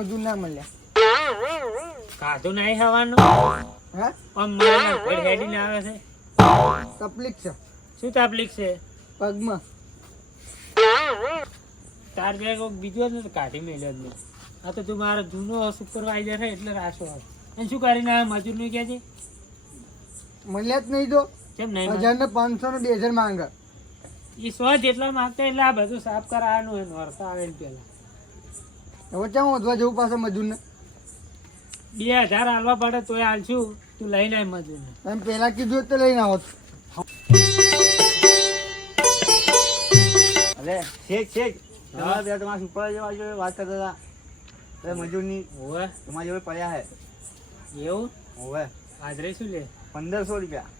મજૂર ના મળ્યા કાધું નહીં ખાવાનું? હા? આમ મારા ભેળ હેડીને આવે છે. તકલીફ છે. શું તકલીફ છે? પગમાં. તાર બીજો જ ને તો કાઢી મેલ્યો જ આ તો તું મારો જૂનો સુપરવાઇઝર છે એટલે રાશો આવે. અને શું કરીને આ મજૂરનું કહે છે? મળ્યા જ નહીં તો. કેમ નહીં હજાર ને પાંચસો ને બે હજાર માંગે. એ સો જેટલા માંગતા એટલે આ બધું સાફ કરાવવાનું હોય નોરતા આવે ને પેલા હવે ચાં વધવા જવું પાસે મજૂરને? બે હજાર હાલવા પડે તોય હાલશું. તું લઈને આય મજૂરને. એમ પહેલાં કીધું હોત તો લઈને આવો અરે શેઠ શેઠ તમારા બે તમારા સુપર જવા જોઈએ વાત કરતા હતા. મજૂરની. હોવે. તમારા જોડે પડ્યા હે. એવું? હોવે. હાજરે શું લે? પંદરસો રૂપિયા.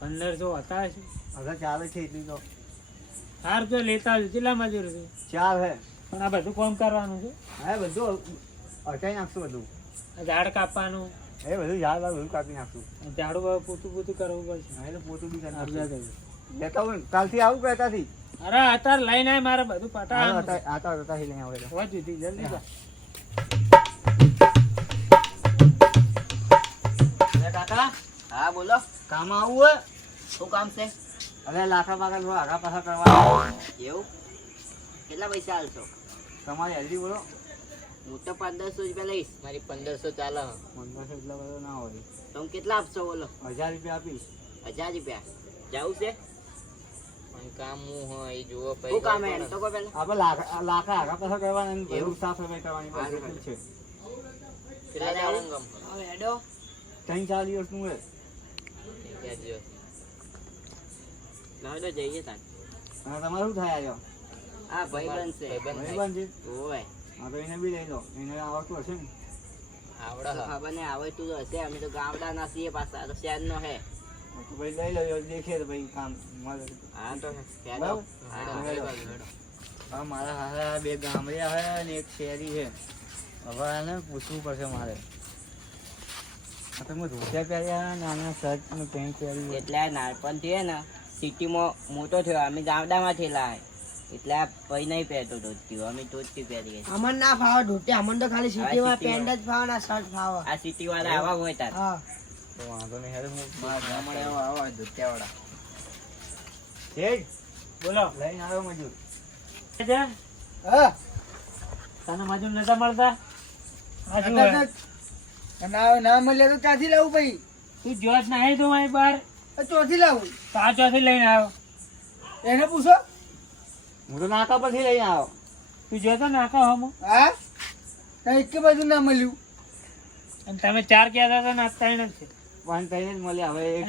પંદરસો હતા શું? હવે ચાલે છે એટલી તો. સારું તો લેતા કેટલા મજૂર છે? ચાર હે. આ બધું કોમ કરવાનું છે? હા બધું અટાઈ નાખશું બધું. ઝાડ કાપવાનું. એ બધું ઝાડ બધું કાપી નાખશું. ઝાડું પોતું પૂતું કરવું પડશે. હા એટલે પોતું બી કરી લેતા હોય કાલથી આવું કહેતાથી અરે અત્યારે લઈને આય મારે બધું હતા આતા હતા લઈને આવે. જુદી જલ્દી જા. અરે કાકા. હા બોલો. કામ આવું હોય? શું કામ છે? હવે લાખા થોડા આગા પાછા કરવા. એવું? કેટલા પૈસા હાલશો તમારી હાજરી બોલો. હું તો પંદરસો રૂપિયા લઈશ. મારી પંદરસો ચાલે. પંદરસો એટલા બધો ના હોય. તમે કેટલા આપશો બોલો? હજાર રૂપિયા આપીશ. હજાર રૂપિયા. જવું છે? પણ કામ હું હોય એ જુઓ પછી કામ હે એમ? તો કહો પેલા આપણે લાખા લાખા આગા પાછા કરવાના એવું? સાફ સફાઈ કરવાની છે. કેટલા જવું? હવે હેડો. ત્રણ ચાર દિવસનું હેડો જઈએ તાન તમારું થાય આવ્યો હા ભાઈ બનશે ભાઈબંધ છે. ઓય હા તો એને બી લઈ લો. એને આવડતું હશે ને? તો ખબર ને આવડતું તો હશે. અમે તો ગામડા ના છીએ પાછા તો શહેર નો હે તો ભાઈ લઈ લો દેખે તો ભાઈ કામ હા તો હા. મારા હારા બે ગામડિયા છે અને એક શહેરી છે. હવે આને પૂછવું પડશે મારે. આ તમે ધોતિયા પહેર્યા ને આને શર્ટ ને પેન્ટ પહેર્યું એટલે આ નાનપણથી હે ને સિટીમાં મોટો થયો. અમે ગામડામાં થયેલા હે. એટલે આ ભાઈ નહીં પહેરતો ધોતી અમે ધોતી પહેરીએ અમન ના ફાવે ધોતી અમન તો ખાલી સિટીમાં પેન્ટ જ ફાવે ના શર્ટ ફાવે. આ સિટી વાળા આવા હોય તાર. હા. તો વાંધો નહીં હેડો હું મારા ગામડે આવા આવા ધોતી વાળા શેઠ બોલો. લઈને આવ્યો મજૂર? હા. તને મજૂર નતા મળતા? ના ના મળ્યા તો ત્યાંથી લાવું ભાઈ? તું જોત નહીં તું અહીં બહાર ચોથી લાવું. તો આ ચોથી લઈને આવ્યો એને પૂછો. હું તો નાકા પરથી લઈ આવ્યો. તું જોતો નાકા હમ. હા? એક બાજુ ના મળ્યું. અને તમે ચાર કહેતા હતા ને આ ત્રણ જ છે. પણ ત્રણ જ મળ્યા હવે એક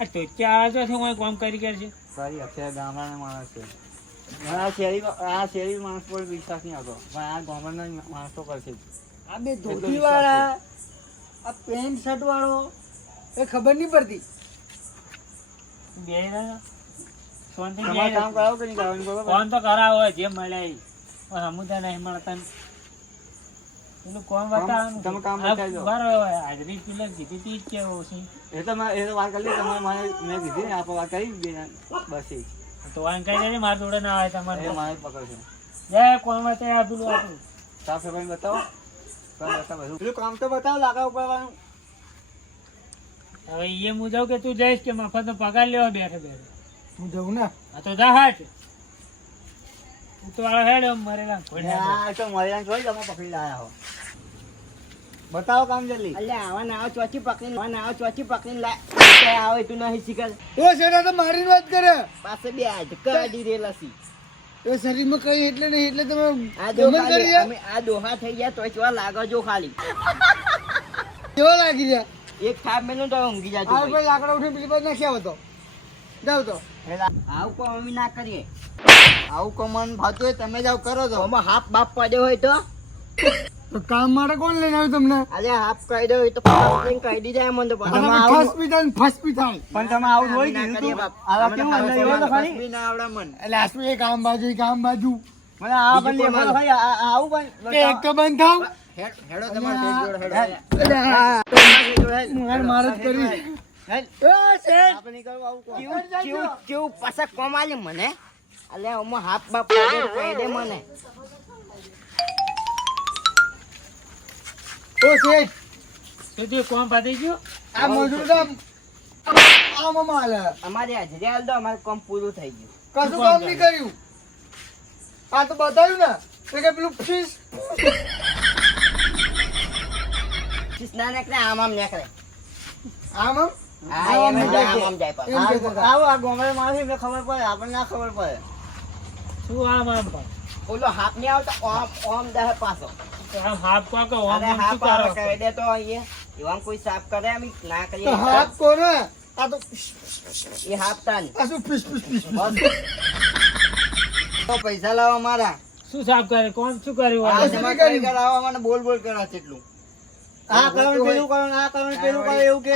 આ ટોચ્યા આવે તો હું કામ કરી કરશે સારી અત્યારે ગામડાના માણસ છે. આ શેરી આ શેરી માણસ પર વિશ્વાસ નહીં આવતો. પણ આ ગામડાના માણસો કરશે. આ બે ધોતી વાળા આ પેન્ટ શર્ટ વાળો એ ખબર નહીં પડતી. બે તમારે કામ કરાવો કે નહીં કરાવવાનું બરોબર? ફોન તો કરાવો જે મળે. પણ હમુદા નહીં મળતા. પેલું કોણ બતાવવાનું? તમે કામ બતાવી દો. હાજરી પેલા કીધી તી જ કેવું છે. એ તો મેં એ તો વાત કરી તમારે મને મેં કીધી ને આપણે વાત કરી બસ એ. તો વાન કઈ દેજે મારા જોડે ના આવે તમારે મારે પકડશે જય કોણ માટે આ પેલું આપણું સાફ સફાઈ બતાવો. કામ પેલું કામ તો બતાવો લાગા ઉપરવાનું હવે એ હું જાઉં કે તું જઈશ કે મફત પગાર લેવા બેઠે બેઠે. હું જઉં ને? આ તો જા હાટ. તું તો આ હેડ મરેલા આ તો મરેલા જોઈ તમે પકડી લાયા હો. બતાવો કામ જલ્દી. અલ્યા આવા ના આવા ચોચી પકડીને આવા ના આવા ચોથી પકડીને લાય. આવે તું નહીં શીખર ઓ શેઠા તો મારી વાત કરે? પાસે બે હાથ કાઢી રેલા એ એ શરીરમાં કઈ એટલે નહીં એટલે તમે આ ખાલી અમે આ દોહા થઈ ગયા તો કેવા લાગો જો ખાલી. કેવા લાગી ગયા એક ખાબ મેલું તો ઊંઘી જાજો આ લાકડા ઉઠી પેલી બાજુ નાખ્યા હતો જાવ તો. આવું કો અમે ના કરીએ. આવું કો મન ભાતું હોય તમે જાવ કરો તો અમે હાફ બાપ પડ્યો હોય તો? તો કામ માટે કોણ લઈને આવ્યું તમને? અરે હાફ કહી દો તો પકડીને કહી દીધા એમ તો તમે પી થાય પણ તમે આવું હોય બાપ. આવા કેમ અંદર એવો તો બી ના આવડે મન. એટલે આસુ શું એક આમ બાજુ એક આમ બાજુ? મને આ પણ આ- આ- આવું પણ કે એક તો બંધ થાવ. હેડો તમારે જોડે હેડો. માર માર જ કરી. કેવું કેવું કેવું પાછા કોમ આલે મને? અલે આમાં હાફ બાપ કહી દે મને. ઓ શેઠ તો કોમ પાતી ગયું? આ મજૂર કામ આમાં માલે અમારે હાજરી હાલ દો અમારું કામ પૂરું થઈ ગયું. કશું કામ નહીં કર્યું. આ તો બતાવ્યું ને તો કે પેલું ફીસ ના નીકળે આમ આમ નીકળે. આમ આમ? હા એમ જ જાય, આમ આમ જાય પાછું. એમ કહેતા હતા. આવો આ ગોમડે માણસ એમને ખબર પડે આપણને ના ખબર પડે. શું આમ આમ ઓલો હાફ નહીં આવતો ઓમ ઓમ દહે પાછો. હાફ પાકો આમ અરે હાફ કરો કરી દે તો અહીંયા. એવા કોઈ સાફ કરે અમે ના કરીએ. આ તો એ હાફ તાન આ શું તો પૈસા લાવો મારા. શું સાફ કરે? કોણ શું કર્યું? આ જમા કરી મને બોલ બોલ કરો કેટલું આ કારણ પેલું કારણ આ કારણ પેલું કારણ એવું કે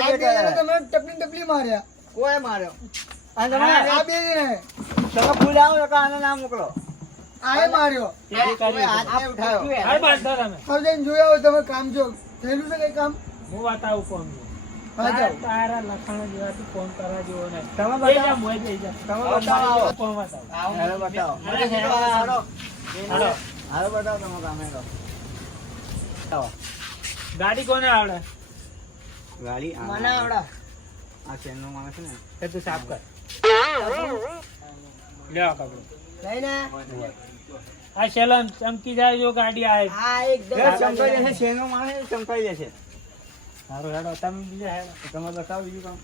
તમે ટપલી ટપલી માર્યા. કોઈ માર્યો? આ આ બે ને તમે આવો તો આને ના મોકલો. આય માર્યો. તમે હાથ ઉઠાયો. હાલ બાંધો તમે. ફરી જોયો તમે કામ જો. થયેલું છે કઈ કામ? હું બતાવું કોમ તારા લખાણ જેવાથી ફોન કરવા જેવો નહીં તમે બતાવો. મોય જઈ જા. તમે બતાવો. બતાવો. હાલો બતાવો. અરે હેરો, હાલો. હાલો. હાલો બતાવો તમે કામે કરો બતાવો. ગાડી કોને આવડે? ગાડી આ- મને આવડે. આ શેરનો માણસ ને. એ તું સાફ કર. લેવા કપડું. લઈને? આ શેલમ ચમકી જાય જો ગાડી આવે. હા એકદમ. ચમકાઈ જશે શેરનો માણસ ચમકાઈ જશે. સારું હેડો તમે બીજા હેડો. તમે બતાવો બીજું કામ.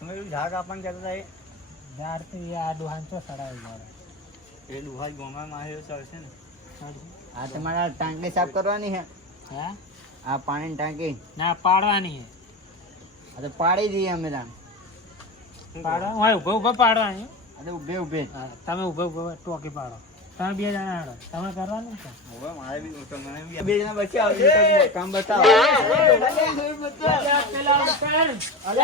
તમે ઝાડ આપણને કહેતા હતા એ યાર તો એ આ ડોહાન તો સડાવી મારે એ ડુહાઈ ગોમાં માર્યો ચાલશે ને આ તમારા ટાંકી સાફ કરવાની છે હે આ પાણીની ટાંકી ના પાડવાની આ તો પાડી દઈએ અમે ત્યાં પાડવા હોય ઊભો ઊભો પાડવાની અરે ઉભે ઉભે તમે ઉભે ઉભે ટોકી પાડો તમે બે જણા હાડો તમે કરવાનું છે મારે બી તમને બી બે જણા એ તો કામ બતાવો તમે હો અરે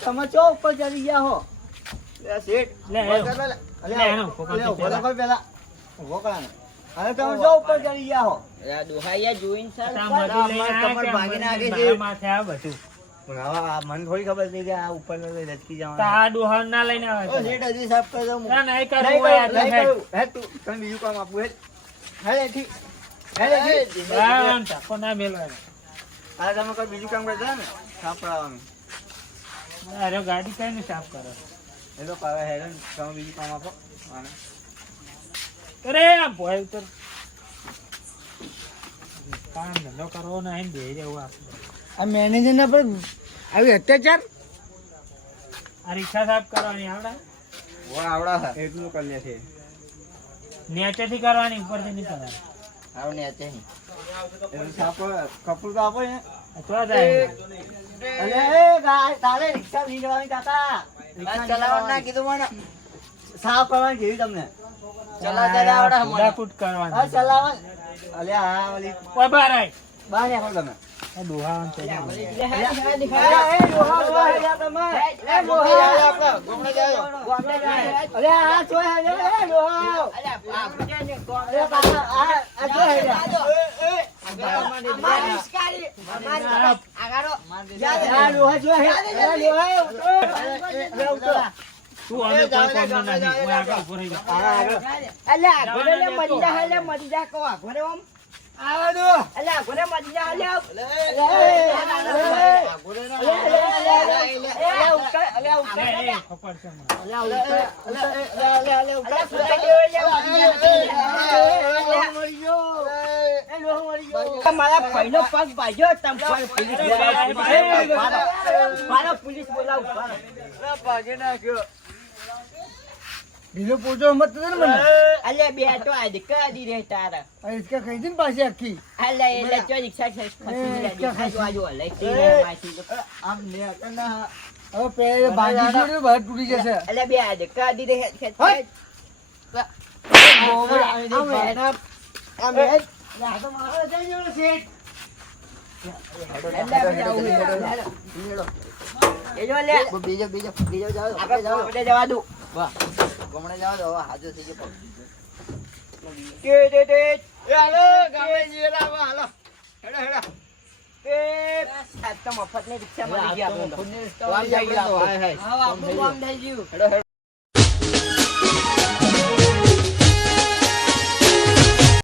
તમે ઉપર ચડી ગયા હો જો ઉપર ચડી ગયા હો આ જોઈને સર છે. માથે બધું મને થોડી ખબર હતી કે આ ઉપર લટકી જવાનું આ ડોહાન ના લઈને આવે હજી સાફ કરી દઉં. ના નહીં કરું, તું. તને બીજું કામ આપું હે આમ બીજું કામ કરતા ને સાફ કરાવવાનું અરે ગાડી કઈ ને સાફ કરો એ તો કરે હેડ તમે બીજું કામ આપો. અરે આ ભોય તો કામ ધંધો કરવો નહીં બે રહેવું આપણે આ મેનેજર ના પર આવી અત્યાચાર આ રિક્ષા સાફ કરવાની આવડે ઓ આવડા હે. એટલું કરી લે છે નીચેથી કરવાની ઉપરથી નહીં કરવાની આવ ને કપૂર તો આપો ને? તો જાય. અલે એ ગા- તારે રિક્ષા ચલાવવાની કાકા રિક્ષા ચલાવવાનું ના કીધું મને. સાફ કરવાની કેવી તમને. ચલાવતા ચલાવડા આવડે ફૂટ કૂદાકૂદ હા ચલાવવા અલે હા ઓલી ઓય બહાર આય. બહાર તમે. ડોહા. તું અમે કોઈ કામનો નથી. હું આગળ ઊભો રહી જાઉં. આ આગળ. આવા દો. અલે, અલે, અલે, અલે, ઉતરો. અલે, ઉતરો. અરે, એ ખપડ છે મને. અલે, ઉતરો. અલે, અલે, અલે, ઉતરો. ડોહા મરી જા કો મરી ગયો. મારા પહેલો પગ ભાજ્યો તમ પોલીસ બોલાવ પોલીસ બોલાવ નાખ્યો. બીજો પૂછો મત ને મને. અલ્યા બે તો આજ દી રે તારા? આ રિક્ષા ખાઈ હતી ને પાછી આખી? અલ્યા એટલે ચો રિક્ષા છે રિક્ષા આજો લઈ તી રે માસી આમ ને. અતના હવે પેલે ભાગી ગયો ને બહાર તૂટી જશે. અલ્યા બે આજ દી રે છે. આમ હેડા આમ હેડ આ તો મારો જઈ ગયો છે એ જો લે. બીજો બીજો બીજો જાઓ આપણે જવા દઉં. વાહ. ગમણે જાવ તો હવે હાજો થઈ ગયો કે તે તે એ હાલો ગામે જઈએ હાલો. હેડા એ સાત તો મફતની રિક્ષા મળી ગઈ થઈ ગયું. હા આપણું થઈ હેડો હેડો.